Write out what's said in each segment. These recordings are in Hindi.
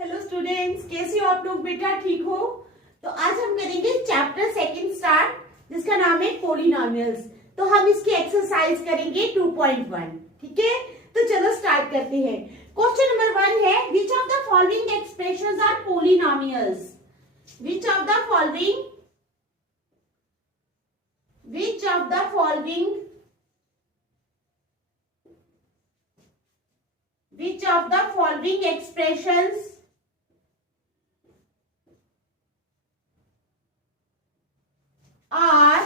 हेलो स्टूडेंट्स, कैसे हो आप लोग? बेटा ठीक हो? तो आज हम करेंगे चैप्टर सेकंड स्टार्ट, जिसका नाम है पॉलिनोमियल्स। तो हम इसकी एक्सरसाइज करेंगे 2.1। ठीक है, तो चलो स्टार्ट करते हैं। क्वेश्चन नंबर 1 है, which of the following expressions are polynomials? Which of the following which of the following expressions are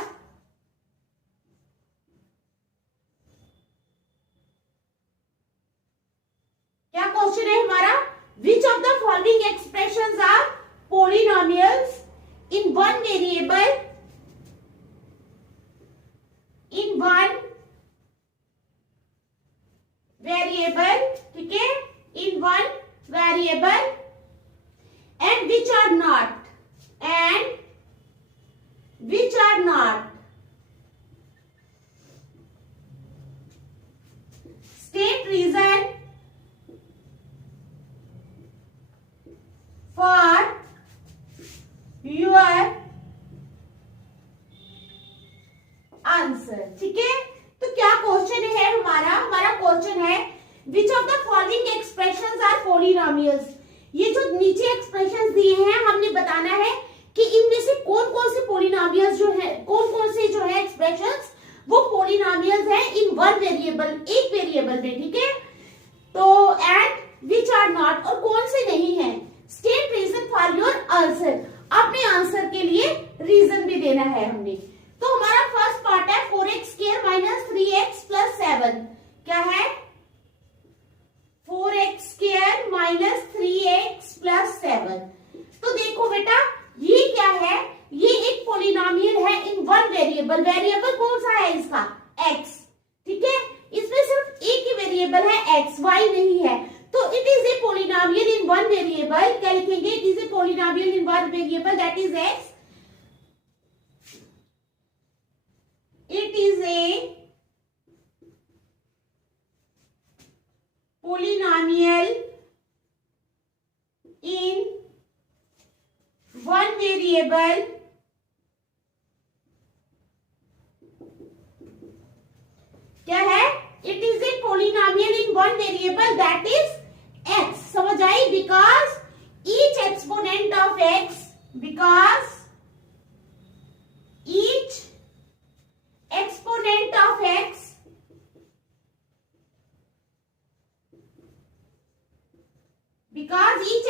क्या क्वेश्चन है हमारा? Which of the following expressions are polynomials in one variable, ठीक है, in one variable and which are not state reason for your answer. ठीक है, तो क्या क्वेश्चन है हमारा क्वेश्चन है which of the following expressions are polynomials. ये जो नीचे एक्सप्रेशंस दिए हैं, हमने बताना है कि इनमें से कौन कौन से पॉलिनोमियल्स जो है, कौन कौन से जो है एक्सप्रेशंस वो पॉलिनोमियल्स हैं इन वन वेरिएबल, एक वेरिएबल में। ठीक है, तो एंड विच आर नॉट, और कौन से नहीं है। State reason for your answer, अपने आंसर के लिए रीजन भी देना है हमने। तो हमारा फर्स्ट पार्ट है 4x² माइनस 3x प्लस 7। क्या है? 4x² minus 3x plus 7। तो देखो बेटा, ये क्या है? ये एक पॉलिनोमियल है इन वन वेरिएबल। वेरिएबल कौन सा है इसका? x। ठीक है, इसमें सिर्फ एक ही वेरिएबल है x, y नहीं है। तो it is a polynomial in one variable. क्या लिखेंगे? It is a polynomial in one variable, that is x। It is a polynomial in one variable क्या है? It is a polynomial in one variable, that is x। समझ आई? Because each exponent of x, because each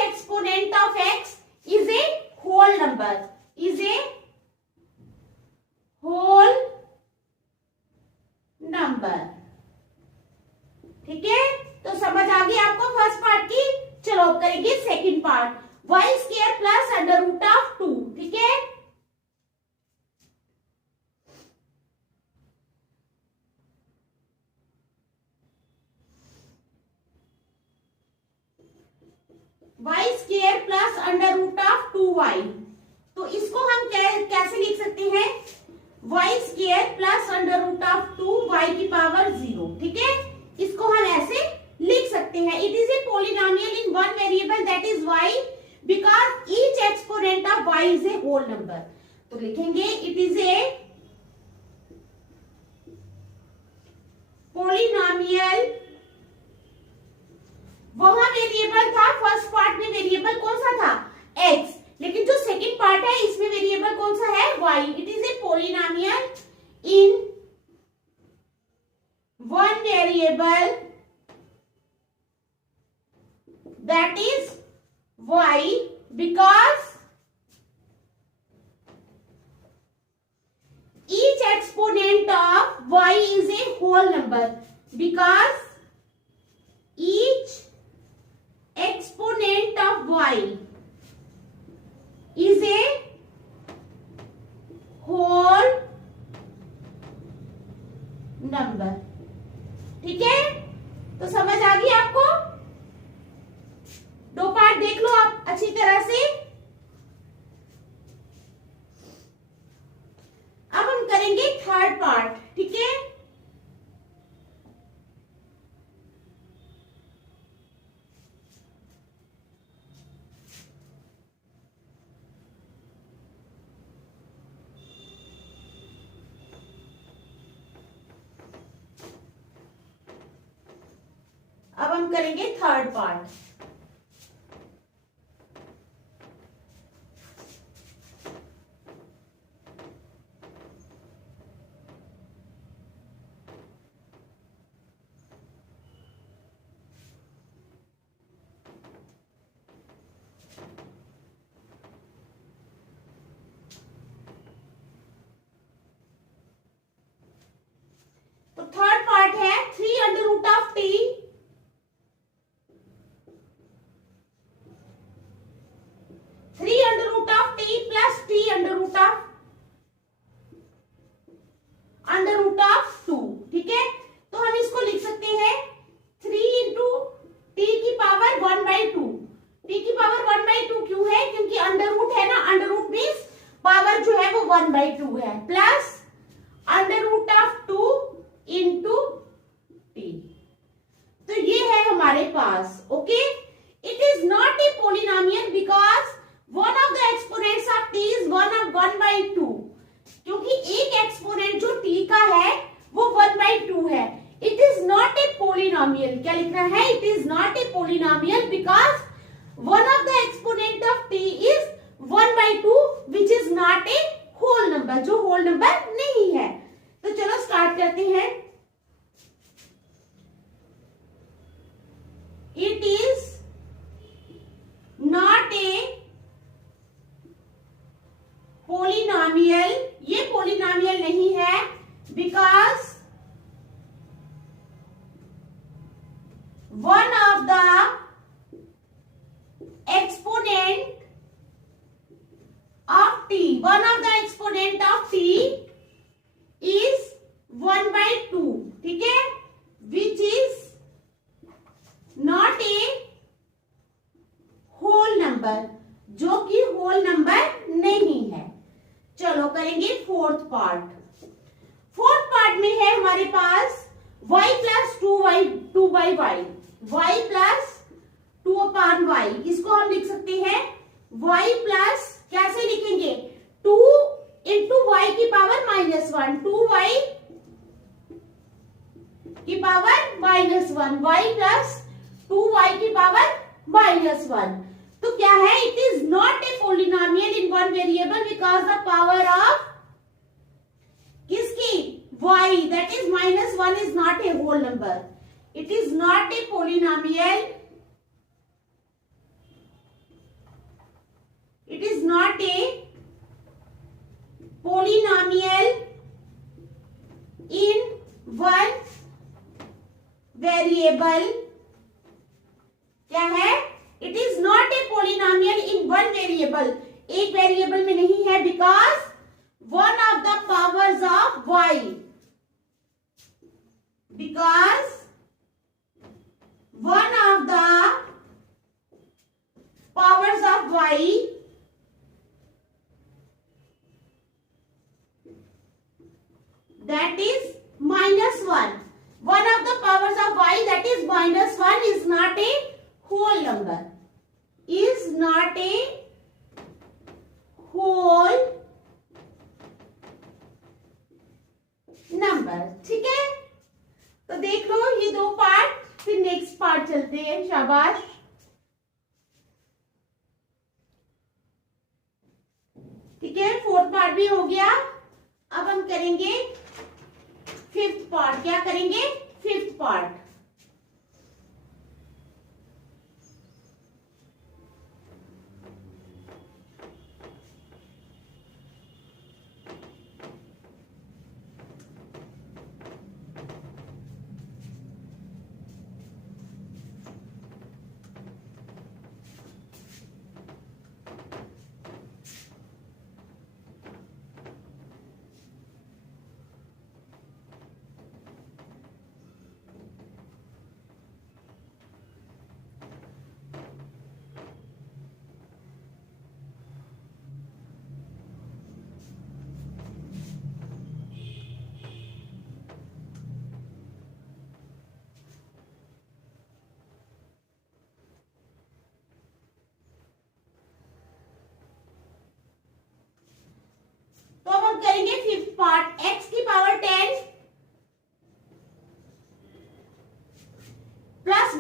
exponent of x is a whole number, is a whole number। ठीक है, तो समझ आ गई आपको फर्स्ट पार्ट की। चलो अब करेंगे second part, y² plus under root of 2। ठीक है, y² plus under root of 2y। तो इसको हम कैसे लिख सकते हैं? y² plus under root of 2y की पावर 0। ठीक है, इसको हम ऐसे लिख सकते हैं। It is a polynomial in one variable, that is y, because each exponent of y is a whole number. तो लिखेंगे इट इज ए पॉलिनोमियल। वहां वेरिएबल था फर्स्ट पार्ट में, वेरिएबल कौन सा था? x, लेकिन जो सेकंड पार्ट है इसमें वेरिएबल कौन सा है? y। It is a polynomial in one variable, that is y, because each exponent of y is a whole number, because each exponent of y is a whole number। ठीक है, तो समझ आ गई आपको? दो पार्ट देख लो आप अच्छी तरह से। अब हम करेंगे थर्ड पार्ट। ठीक है, करेंगे थर्ड पार्ट। तो थर्ड पार्ट है 3 under root of t plus t under root of 2। ठीक है, तो हम इसको लिख सकते हैं 3 इंटू टी की पावर 1/2। टी की पावर 1/2 क्यों है? क्योंकि अंडर रूट है ना, अंडर रूट मीन्स पावर जो है वो 1/2 है, plus under root of 2 into T. तो ये है हमारे पास। Okay, it is not a polynomial because one of the exponents of T is 1/2, क्योंकि एक एक्सपोनेंट जो टी का है वो 1/2 है। It is not a polynomial, क्या लिखना है? It is not a polynomial because one of the exponent of T is 1/2 which is not a whole number, जो होल नंबर नहीं है। तो चलो स्टार्ट करते हैं। It is not a polynomial, ये पोलिनोमियल नहीं है because one of the exponent of t, one of the exponent of T is 1/2। ठीक है, which is not a whole number, जो कि होल नंबर नहीं है। चलो करेंगे फोर्थ पार्ट। फोर्थ पार्ट में है हमारे पास y plus 2y, y plus 2/y। इसको हम लिख सकते हैं y प्लस, कैसे लिखेंगे? 2 इंटू y की पावर -1, 2y की पावर -1, y प्लस 2y की पावर -1। तो क्या है? It is not a polynomial in one variable because the power of किसकी? y, that is -1 is not a whole number. It is not a polynomial, it is not a polynomial in one variable. क्या है? It is not a polynomial in one variable, एक वेरिएबल में नहीं है because one of the powers of y, because one of the powers of y that is -1. One of the powers of y that is -1 is not a whole number, is not a whole number। ठीक है, तो देख लो ये दो पार्ट, फिर नेक्स्ट पार्ट चलते हैं। शाबाश। ठीक है, फोर्थ पार्ट भी हो गया। अब हम करेंगे फिफ्थ पार्ट। क्या करेंगे? Fifth part.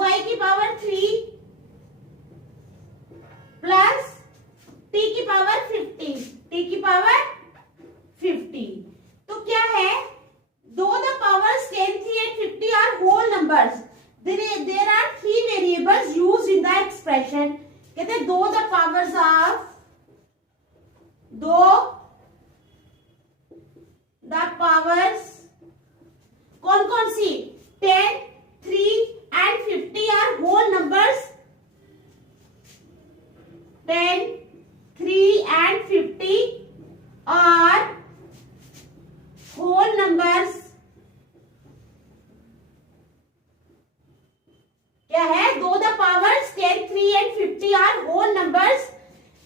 वाई की पावर 3 प्लस टी की पावर 50, टी की पावर 50। तो क्या है, दो the powers 10, 3 and 50 are whole numbers. There are three variables used in the expression. कहते हैं दो द पावर्स ऑफ, दो द पावर्स कौन कौन सी, 10, 3 and 50 are whole numbers. 10, 3 and 50 are whole numbers. क्या है, दो the powers 10, 3 and 50 are whole numbers.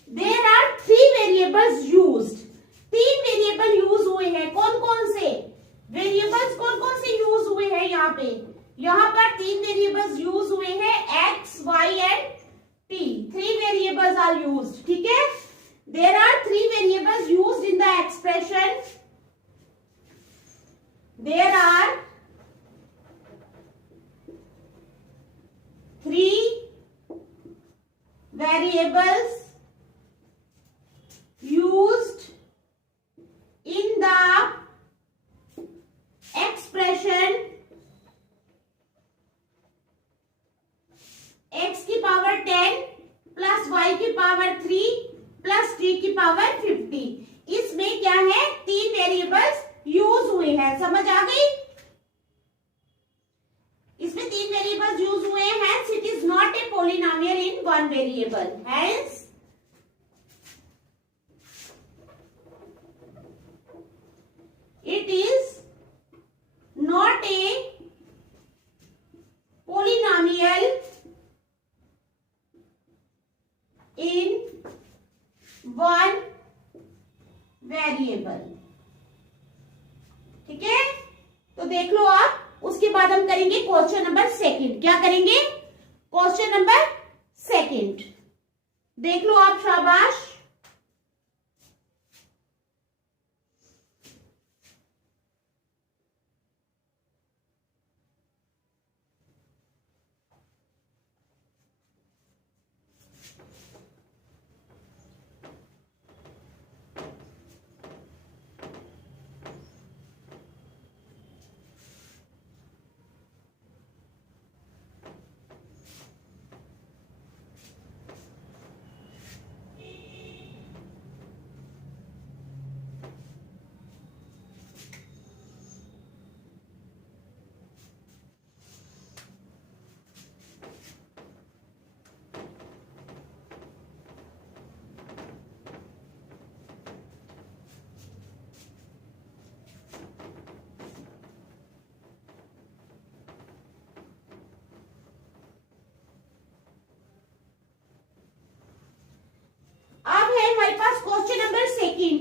There are three variables used. तीन वेरिएबल यूज हुए हैं, कौन कौन से वेरिएबल्स कौन कौन से यूज हुए हैं यहाँ पे, यहाँ पर तीन वेरिएबल्स यूज हुए हैं, x, y and t. Three variables are used. ठीक है, there are three variables used in the expression. There are three variables used in the expression. x की पावर 10 प्लस y की पावर 3 प्लस t की पावर 50. इसमें क्या है, तीन वेरिएबल्स यूज हुए हैं. समझ आ गई, इसमें तीन वेरिएबल्स यूज हुए हैं. Hence it is not a polynomial in one variable. Hence it is not a polynomial in one variable. ठीक है, तो देख लो आप. उसके बाद हम करेंगे क्वेश्चन नंबर सेकंड. क्या करेंगे, क्वेश्चन नंबर सेकंड. देख लो आप, शाबाश.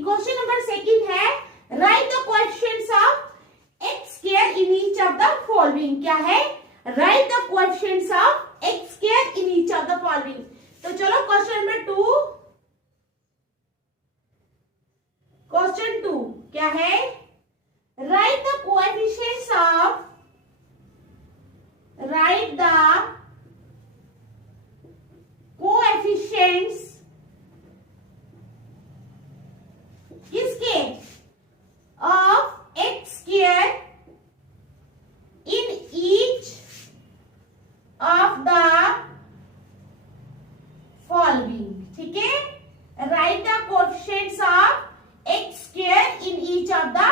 क्वेश्चन नंबर सेकंड है, write the questions of X square in each of the following. क्या है, write the questions of X square in each of the following. तो चलो क्वेश्चन नंबर 2. क्वेश्चन 2 क्या है, write the coefficients of, write the coefficients किसके, of X square in each of the following. ठीक है, write the coefficients of X square in each of the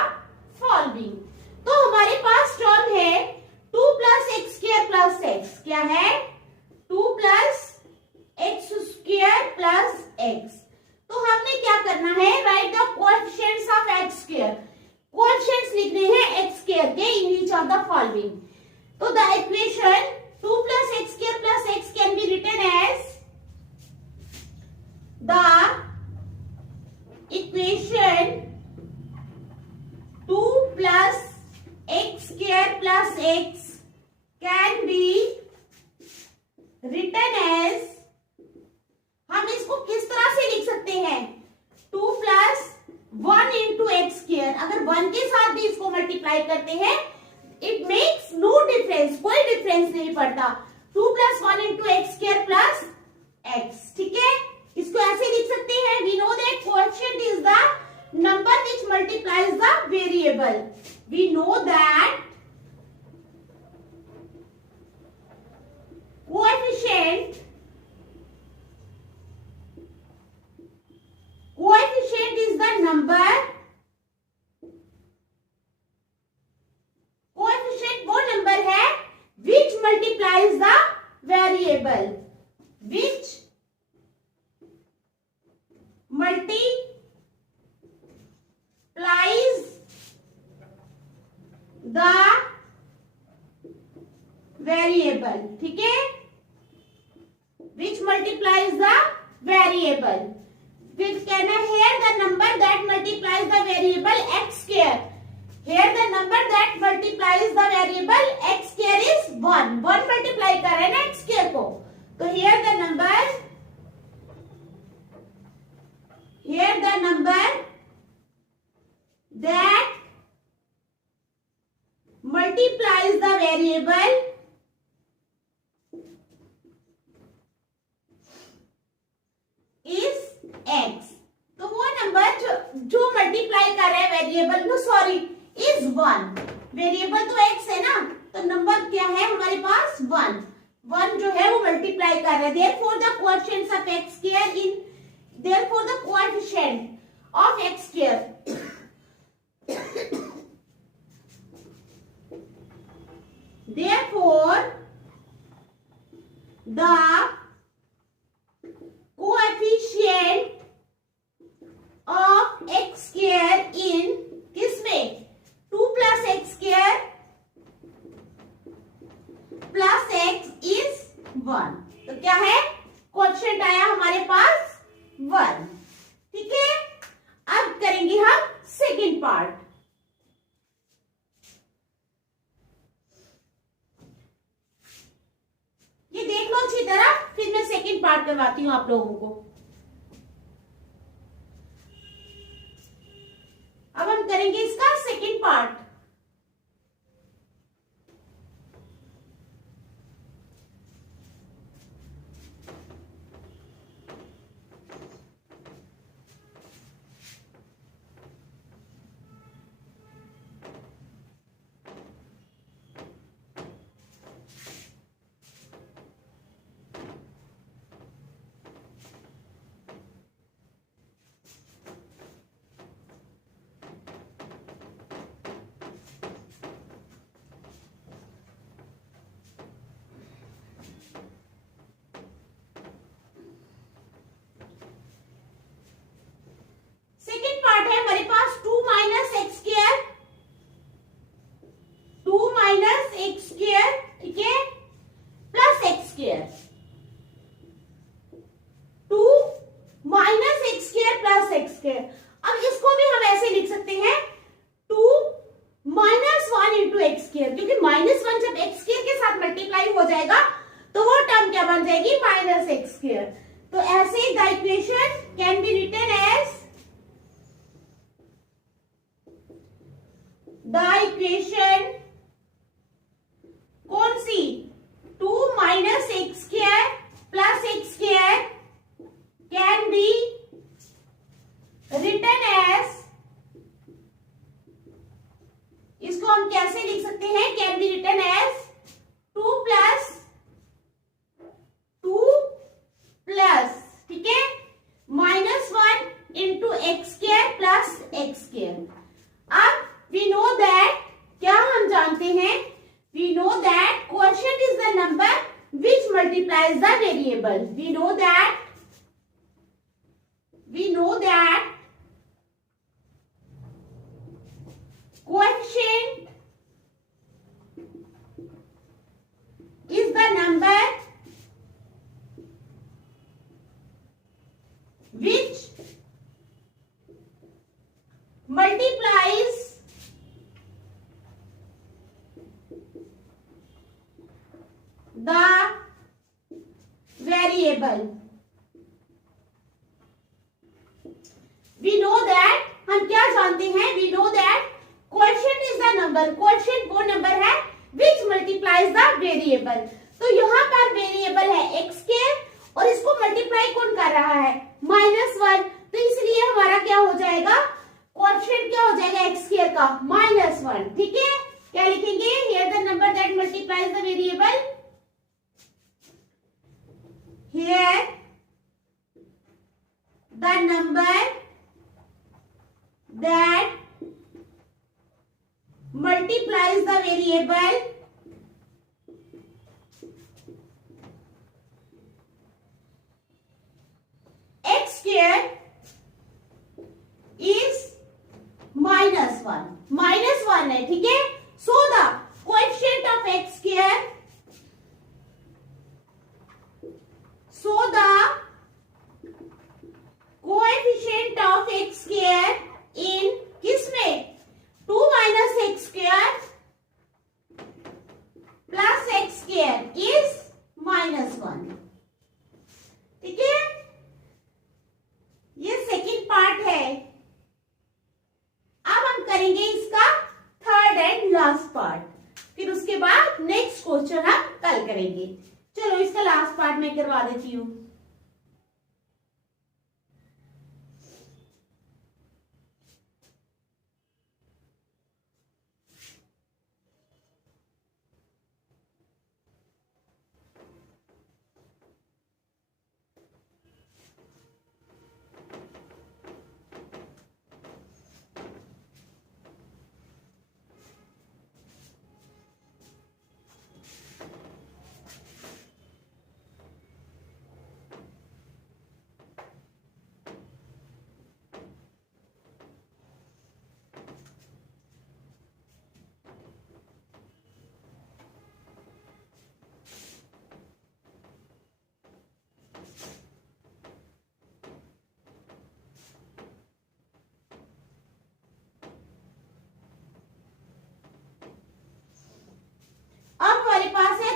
following. तो हमारे पास टर्म है 2 plus x square plus X. क्या है, 2 plus x square plus X. तो हमने क्या करना है, write the coefficients of X square. Coefficients लिखने हैं एक्स स्क्वायर के in each of the following. तो the equation 2 plus x square plus X can be written as the equation 2 plus x square plus X can be written as, हम इसको किस तरह से लिख सकते हैं, 2 प्लस 1 इंटू एक्स स्क्वायर. अगर 1 के साथ भी इसको मल्टीप्लाई करते हैं, इट मेक्स नो डिफरेंस, कोई डिफरेंस नहीं पड़ता. 2 plus 1 into x square plus x. ठीक है, इसको ऐसे लिख सकते हैं, we know that coefficient is the number which multiplies the variable. We know that coefficient is the number, coefficient वो नंबर है which multiplies the variable, which multiplies the variable। ठीक है, which multiplies the variable, फिर कहना here the number that multiplies the variable x square, here the number that multiplies the variable x square is 1 multiply कर रहे हैं ना x square को, तो here the number that multiplies the variable is x। तो वो नंबर जो मल्टीप्लाई कर रहा है variable no sorry is 1, variable तो x है ना, तो नंबर क्या है हमारे पास 1 जो है वो मल्टीप्लाई कर रहा है। Therefore the coefficients of x square in therefore the coefficient of x square therefore the coefficient of X square in किसमें 2 plus x square plus X is 1। तो क्या है कोएफिशिएंट आया हमारे पास 1। ठीक है, अब करेंगे हम सेकंड पार्ट। ये देख लो अच्छी तरह, फिर मैं सेकंड पार्ट करवाती हूं आप लोगों को। अब हम करेंगे इसका सेकंड पार्ट। अब इसको भी हम ऐसे लिख सकते हैं 2 माइनस 1 इंटू एक्स स्क्वायर, क्योंकि -1 जब एक्स स्क्वायर के साथ मल्टीप्लाई हो जाएगा तो वो टर्म क्या बन जाएगी माइनस एक्स स्क्वायर। तो ऐसे the equation can be written as the equation कौन सी 2 minus x square plus x square can be written as, इसको हम कैसे लिख सकते हैं can be written as 2 plus ठीक है -1 into x square plus x square. अब वी नो दैट क्या हम जानते हैं, we know that coefficient is the number which multiplies the variable. We know that coefficient is the number which multiplies the variable। We know that हम क्या जानते हैं, we know that coefficient is the number, coefficient वो नंबर है which multiplies the variable। तो यहाँ पर वेरिएबल है एक्स स्क्वायर और इसको मल्टीप्लाई कौन कर रहा है, -1, तो इसलिए हमारा क्या हो जाएगा, कोएफिशिएंट क्या हो जाएगा एक्स स्क्वायर का, -1। ठीक है, क्या लिखेंगे, here the number that multiplies the variable, here the number that multiplies the variable x square is -1, -1 है, ठीक है। So the coefficient of x square, so the coefficient of x square in किसमें, 2 minus x square plus x square is -1। ठीक है, ये सेकंड पार्ट है। अब हम करेंगे इसका थर्ड एंड लास्ट पार्ट, फिर उसके बाद नेक्स्ट क्वेश्चन हम कल करेंगे। चलो इसका लास्ट पार्ट मैं करवा देती हूँ।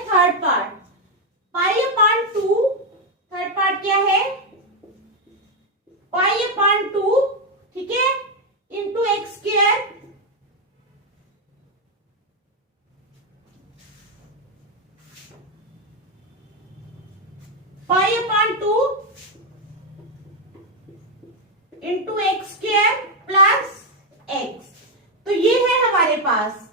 Third part, pi upon 2, third part क्या है, पाई अपॉन 2, ठीक है, into x square pi upon 2 into x square plus X. तो ये है हमारे पास,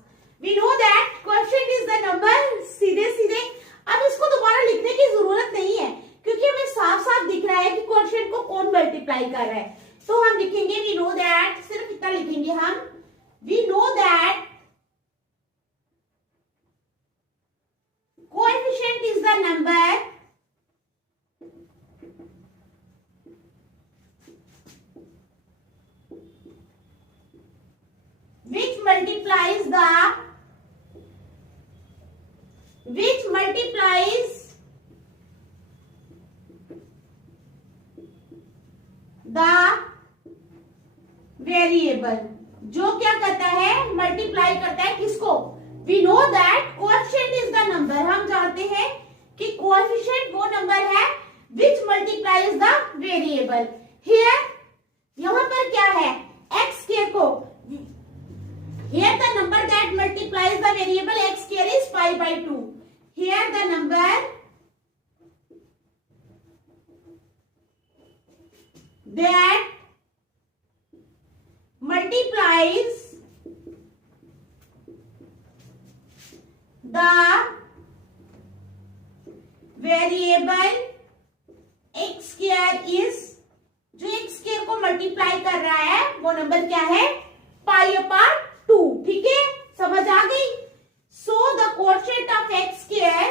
we know that quotient is the number, सीधे सीधे अब इसको दोबारा लिखने की जरूरत नहीं है क्योंकि हमें साफ साफ दिख रहा है कि quotient को कौन मल्टीप्लाई कर रहा है। तो हम लिखेंगे we know that, सिर्फ इतना लिखेंगे हम, we know that coefficient is the number which multiplies the variable, जो क्या करता है, मल्टीप्लाई करता है किसको, we know that coefficient is the number, हम जानते हैं कि कोएफिशिएंट वो नंबर है which multiplies the variable. Here यहां पर क्या है, एक्स स्क्वायर को, here the number that multiplies the variable X square is π/2। Here the number that multiplies the variable x square is, जो x square को मल्टीप्लाई कर रहा है वो नंबर क्या है, π/2। ठीक है, समझ आ गई। So the quotient of x square